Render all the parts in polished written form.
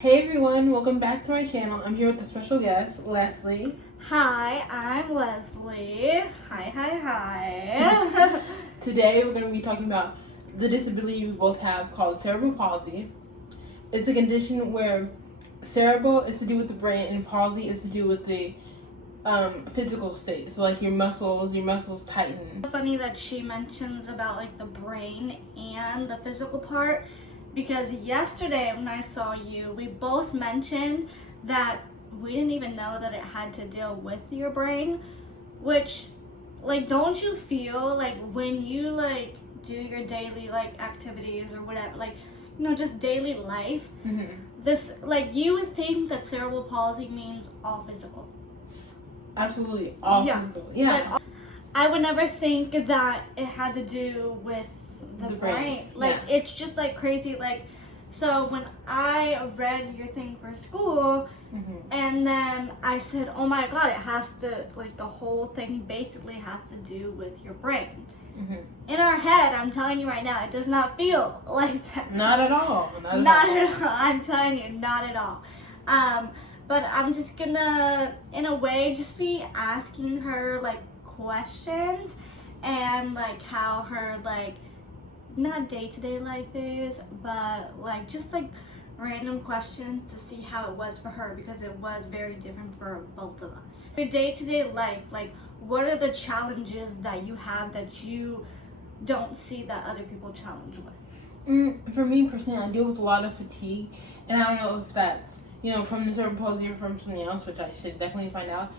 Hey everyone, welcome back to my channel. I'm here with a special guest, Leslie. Hi, I'm Leslie. Hi. Today we're going to be talking about the disability we both have called cerebral palsy. It's a condition where cerebral is to do with the brain and palsy is to do with the physical state. So like your muscles tighten. Funny that she mentions about like the brain and the physical part, because yesterday when I saw you, we both mentioned that we didn't even know that it had to deal with your brain, which, like, don't you feel like when you like do your daily like activities or whatever, like, you know, just daily life, this, like, you would think that cerebral palsy means all physical. Absolutely, all physical. Yeah. Like, I would never think that it had to do with the brain. Like, it's just like crazy. Like, so when I read your thing for school, and then I said, oh my god, it has to, like, the whole thing basically has to do with your brain. In our head, I'm telling you right now, it does not feel like that. Not at all. Not at all. I'm telling you, not at all. But I'm just gonna, in a way, just be asking her like questions and like how her like not day-to-day life is, but like just like random questions to see how it was for her, because it was very different for both of us. Your day-to-day life, like, what are the challenges that you have that you don't see that other people challenge with? For me personally, I deal with a lot of fatigue, and I don't know if that's, you know, from the cerebral palsy or from something else, which I should definitely find out.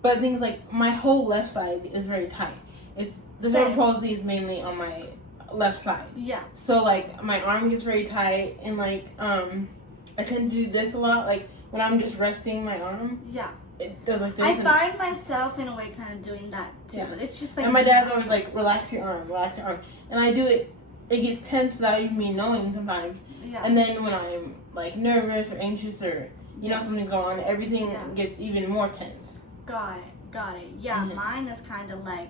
But things like my whole left side is very tight. If the cerebral palsy is mainly on my left side. Yeah. So like my arm gets very tight, and like I tend to do this a lot. Like when I'm just resting my arm. Yeah. It does like this. I find myself in a way kind of doing that too, but it's just like. And my dad's always like, relax your arm, and I do it. It gets tense without even me knowing sometimes. Yeah. And then when I'm like nervous or anxious or you know something's going on, everything gets even more tense. Got it. Yeah, mine is kind of like,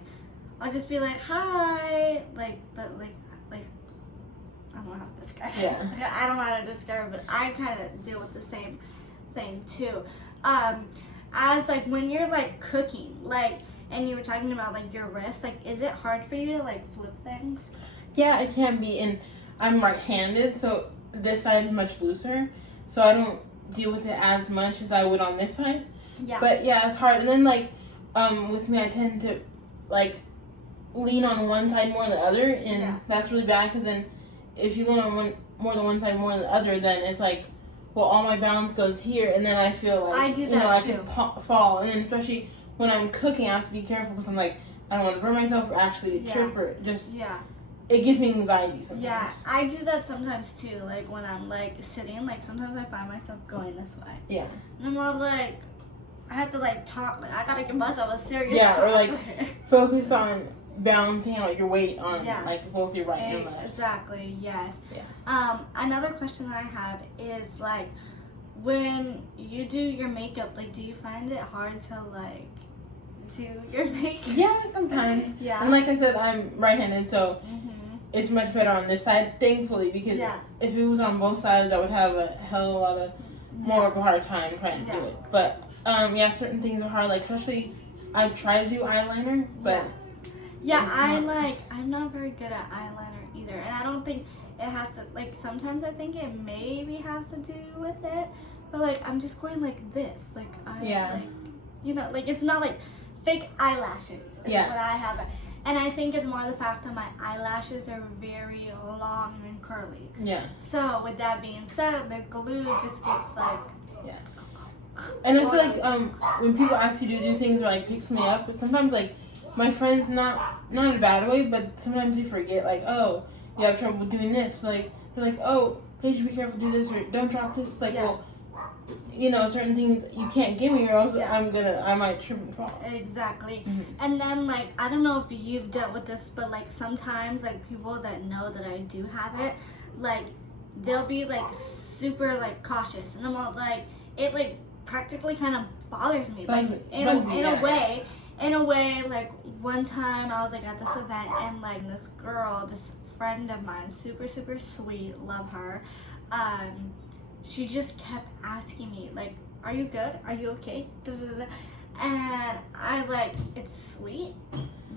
I'll just be like, hi, like, but like I don't know how to describe it. Yeah. I don't know how to describe it, but I kind of deal with the same thing too. As like when you're like cooking, like, and you were talking about like your wrist, like, is it hard for you to like flip things? Yeah, it can be, and I'm right-handed, so this side is much looser, so I don't deal with it as much as I would on this side. Yeah. But yeah, it's hard. And then like, with me, I tend to like lean on one side more than the other, and that's really bad, because then if you lean on more than one side more than the other, then it's like, well, all my balance goes here, and then I feel like, I do that I too. could fall. And then especially when I'm cooking, I have to be careful, because I'm like, I don't want to burn myself or actually trip or just. Yeah. It gives me anxiety sometimes. Yeah, I do that sometimes too. Like when I'm like sitting, like sometimes I find myself going this way. Yeah. And I'm all like, I have to like talk. Like, I gotta give myself a serious. Yeah, or like focus on balancing like your weight on like both your right and left. Exactly. Yes. Yeah. Another question that I have is like, when you do your makeup, like, do you find it hard to like do your makeup? Yeah, sometimes. Yeah. And like I said, I'm right-handed, so it's much better on this side, thankfully, because if it was on both sides, I would have a hell of a lot of more of a hard time trying to do it. But certain things are hard, like especially I try to do eyeliner, but I'm not very good at eyeliner either, and I don't think it has to, like, sometimes I think it maybe has to do with it, but like I'm just going like this, like like, you know, like it's not like fake eyelashes is what I have. And I think it's more the fact that my eyelashes are very long and curly. Yeah. So with that being said, the glue just gets like. Yeah. And I feel like when people ask you to do things or like picks me up, sometimes like my friends, not in a bad way, but sometimes they forget, like, oh, you have trouble doing this. Like they're like, oh, Paizha, be careful, do this, or don't drop this. It's like, well, you know, certain things you can't give me, or else I might trip and fall. Exactly. And then like, I don't know if you've dealt with this, but like sometimes like people that know that I do have it, like they'll be like super like cautious, and I'm all like, it like practically kind of bothers me, like in a way. Like one time I was like at this event, and like this friend of mine, super sweet, love her, she just kept asking me, like, are you good? Are you okay? And I like, it's sweet,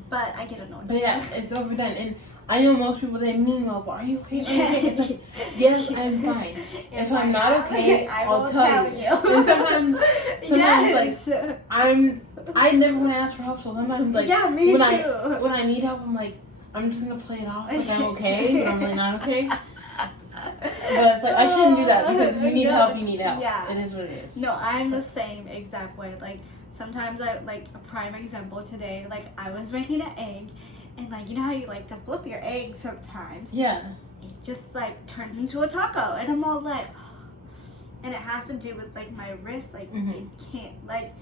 but I get annoyed. But yeah, it's overdone. And I know most people, they mean well, but are you okay? Are you okay? It's like, yes, I'm fine. If I'm not okay, I'll tell you. And sometimes Yes. like, I never want to ask for help, so sometimes like, Yeah, me when too. when I need help, I'm like, I'm just gonna play it off like I'm okay, but I'm really not okay. But it's like, I shouldn't do that, because if you need help, you need help. Yeah. It is what it is. No, I'm the same exact way. Like, sometimes I, like, a prime example today, like, I was making an egg, and, like, you know how you like to flip your egg sometimes? Yeah. It just, like, turned into a taco, and I'm all like, oh. And it has to do with, like, my wrist, like, it can't, like,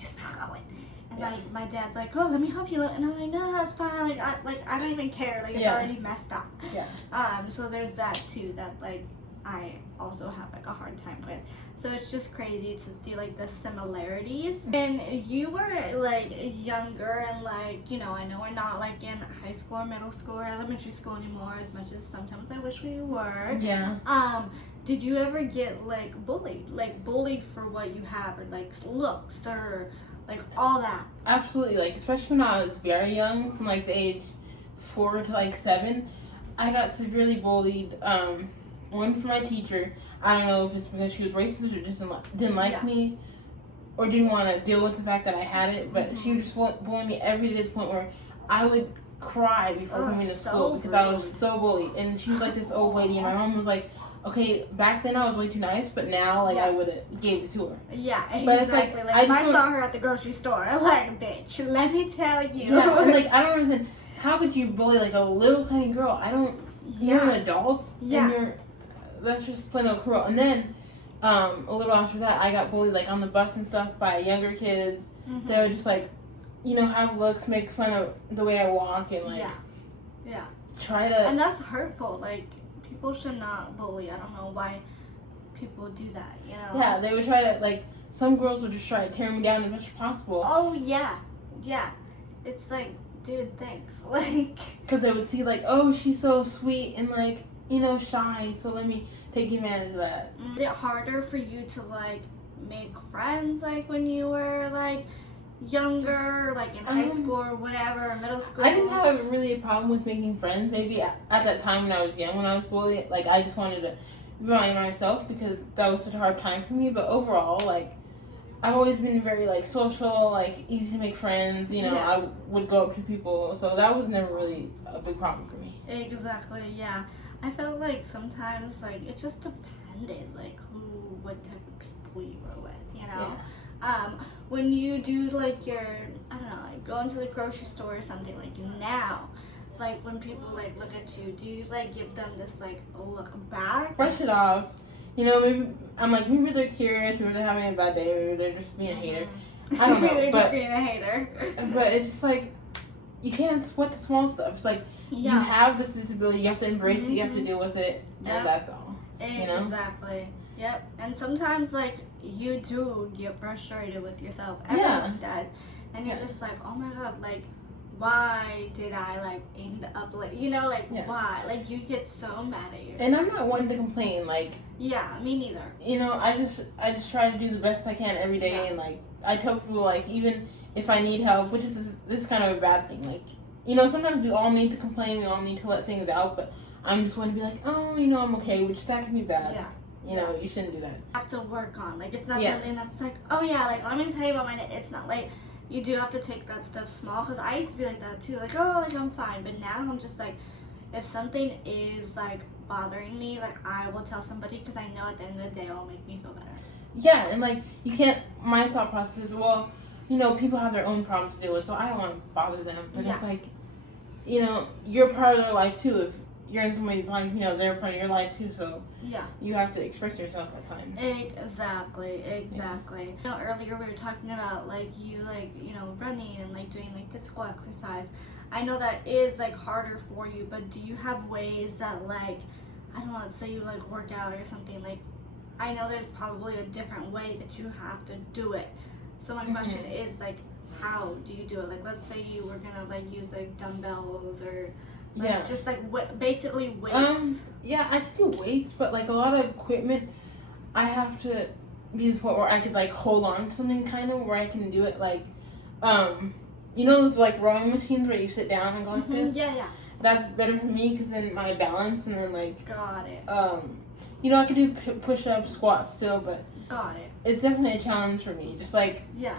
just not going. And, like, my dad's like, oh, let me help you, and I'm like, no, that's fine, I don't even care, like, it's already messed up. Yeah. So there's that, too, that, like, I also have, like, a hard time with. So it's just crazy to see, like, the similarities. And you were, like, younger and, like, you know, I know we're not, like, in high school or middle school or elementary school anymore as much as sometimes I wish we were. Yeah. Did you ever get, like, bullied? Like, bullied for what you have, or, like, looks, or, like, all that? Absolutely. Like, especially when I was very young, from, like, the age 4 to, like, 7, I got severely bullied. One from my teacher. I don't know if it's because she was racist or just didn't like me, or didn't want to deal with the fact that I had it, but she would just bully me every day to the point where I would cry before coming to school because I was so bullied. And she was like this old lady, and my mom was like, okay, back then I was way too nice, but now, like, I would have gave it to her. Yeah, exactly. But it's like if I saw her at the grocery store, I'm like, bitch, let me tell you. Yeah, and, like, I don't understand, how could you bully, like, a little tiny girl? You're an adult, and that's just plain old cruel. And then, a little after that, I got bullied, like, on the bus and stuff by younger kids. They would just, like, you know, have looks, make fun of the way I walk, and, like, try to... And that's hurtful. Like, people should not bully. I don't know why people do that, you know? Yeah, they would try to, like, some girls would just try to tear me down as much as possible. Oh, yeah. Yeah. It's like, dude, thanks. Like... Because they would see, like, oh, she's so sweet and, like, you know, shy, so let me take advantage of that. Is it harder for you to, like, make friends, like, when you were, like, younger, like, in high school or whatever, or middle school? I didn't have really a problem with making friends. Maybe at that time when I was young, when I was bullied, like, I just wanted to be by myself because that was such a hard time for me. But overall, like, I've always been very, like, social, like, easy to make friends. You know, I would go up to people, so that was never really a big problem for me. Exactly, yeah. I felt like sometimes, like, it just depended, like, what type of people you were with, you know? When you do, like, your, I don't know, like, go into the grocery store or something, like, now, like, when people, like, look at you, do you, like, give them this, like, look back? Brush it off. You know, maybe, I'm like, maybe they're curious, maybe they're having a bad day, maybe they're just being a hater. I don't know, Maybe they're just being a hater. But it's just, like, you can't sweat the small stuff. It's like, you have this disability, you have to embrace it, you have to deal with it, and that's all. You know? Exactly. Yep. And sometimes, like, you do get frustrated with yourself. Everyone does. And you're just like, oh my god, like, why did I, like, end up, like, you know, like, why? Like, you get so mad at yourself. And I'm not one to complain, like... Yeah, me neither. You know, I just try to do the best I can every day, and, like, I tell people, like, even if I need help, which is this kind of a bad thing, like, you know, sometimes we all need to complain, we all need to let things out, but I'm just want to be like, oh, you know, I'm okay, which that can be bad. Yeah. You know, you shouldn't do that. Have to work on, like, it's not something that's like, oh yeah, like, let me tell you about my day. It's not like, you do have to take that stuff small, because I used to be like that too, like, oh, like, I'm fine, but now I'm just like, if something is, like, bothering me, like, I will tell somebody, because I know at the end of the day it will make me feel better. Yeah, and, like, you can't, my thought process is, well, you know, people have their own problems to deal with, so I don't want to bother them, but it's like, you know, you're part of their life too. If you're in somebody's life, you know, they're part of your life too, so you have to express yourself at times. Exactly. You know, earlier we were talking about, like, you, like, you know, running and, like, doing, like, physical exercise. I know that is, like, harder for you, but do you have ways that, like, I don't know, let's say you, like, work out or something, like, I know there's probably a different way that you have to do it. So my question is, like, how do you do it? Like, let's say you were gonna, like, use, like, dumbbells or, like, just, like, basically weights. Yeah, I can do weights, but, like, a lot of equipment, I have to be to the point where I could like hold on to something kind of where I can do it like, you know those like rowing machines where you sit down and go like this? Yeah. That's better for me because then my balance and then like. Got it. You know I can do push-ups, squats still, but. Got it. It's definitely a challenge for me. Just like. Yeah.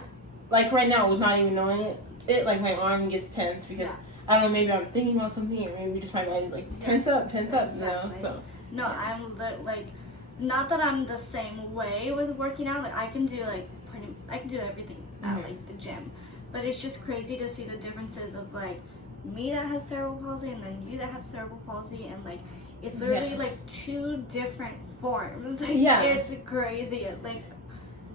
Like right now, with not even knowing it like my arm gets tense because I don't know, maybe I'm thinking about something or maybe just my body's like tense up, exactly. you know. So. No, I'm like. Not that I'm the same way with working out. Like I can do everything at like the gym, but it's just crazy to see the differences of like me that has cerebral palsy and then you that have cerebral palsy, and like it's literally like two different forms. Like, it's crazy. It like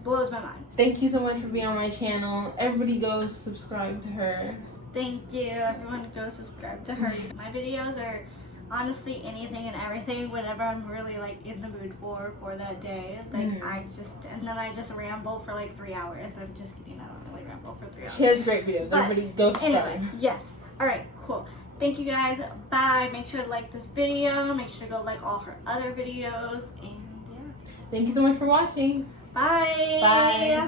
blows my mind. Thank you so much for being on my channel. Everybody go subscribe to her. Thank you. Everyone go subscribe to her. My videos are honestly anything and everything, whatever I'm really like in the mood for that day. Like and then I just ramble for like 3 hours. I'm just kidding, I don't really ramble for 3 hours. She has great videos. But everybody go subscribe. Anyway, yes. Alright, cool. Thank you guys. Bye. Make sure to like this video. Make sure to go like all her other videos. And yeah. Thank you so much for watching. Bye. Bye.